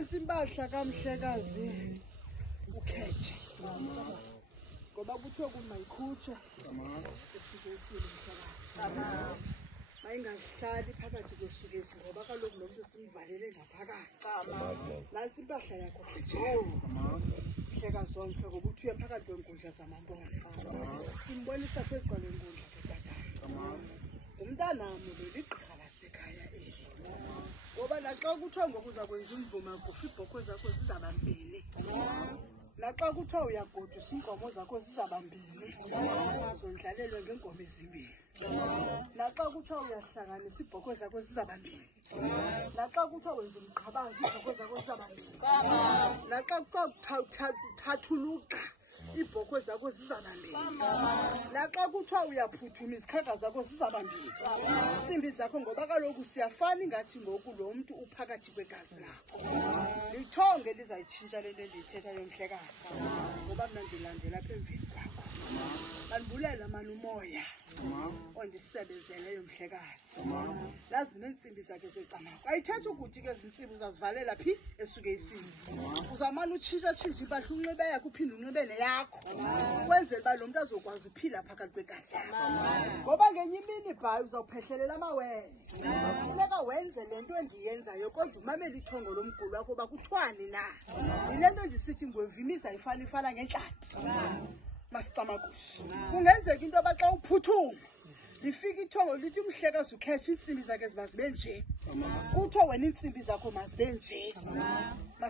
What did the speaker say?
Nansi impahla kamhlekazi ukhethe. Ngoba kuthiwa kumayikhutsha. Esikesile mhlekazi. Mayingahlali phakathi kwesukesi ngoba kaloku lo muntu simvalele ngaphakathi. Nansi impahla yakho khethe. Mhlekazi wonke ngoba uthi uye phakathi kwenkundla zamambona. Simbonisa phezu kwale nkundla ke tata. Umntanami leligqirha lasekhaya eli. Ngoba naxa kuthiwa ngokuza kwenza umvuma kufa iibhokhwe zakho zizabambini. Naxa kuthiwa uyagodusa iinkomo zakho zizabambini. Uzondlalelwe ngeenkomo ezimbini. Naxa kuthiwa uyahlanganisa iibhokhwe zakho zizabambini. Naxa kuthiwa wenza umqhabazi iibhokhwe zakho zizabambini. Naxa kuthiwa uthathuluqa iibhokhwe zakho zizabambini. Naxa kuthiwa uyaphuthuma izikhaga zakho zizabambini. Iintsimbi zakho ngoba kaloku siyafana ingathi ngoku lo mntu uphakathi kwegazi lakho. Lithonge lizayitshintsha le nto endiyithethayo mhlekazi. Ngoba mna ndilandela apha emveni kwakho. Mandibulela mani umoya ondisebenzeleyo mhlekazi. Nazi neentsimbi zakhe zecamakhwa. Ayithethi ukuthi ke ezi ntsimbi uzazivalela phi esukeyisini. Uzamane utshintsha-tshintsha impahla unxibe yakho uphinde unxibe neyakho. Kwenzela uba lo mntu azokwazi uphila phakathi kwegazi lakho. Ngoba ngenye imini ibhayi uzawuphehlelela amawele. Funeka wenze le nto endiyenzayo kodwa umamele ithongo lomguli wakho uba kuthiwani na. Yile nto ndisithi ngwevimisa ifana ngentlati. Masicamakushi. Kungenzeka into yoba xa uphuthuma lifika ithongo lithi umhlekazi ukhethe iintsimbi zakhe ziba zibe nje. Kuthiwa wena iintsimbi zakho mazibe nje.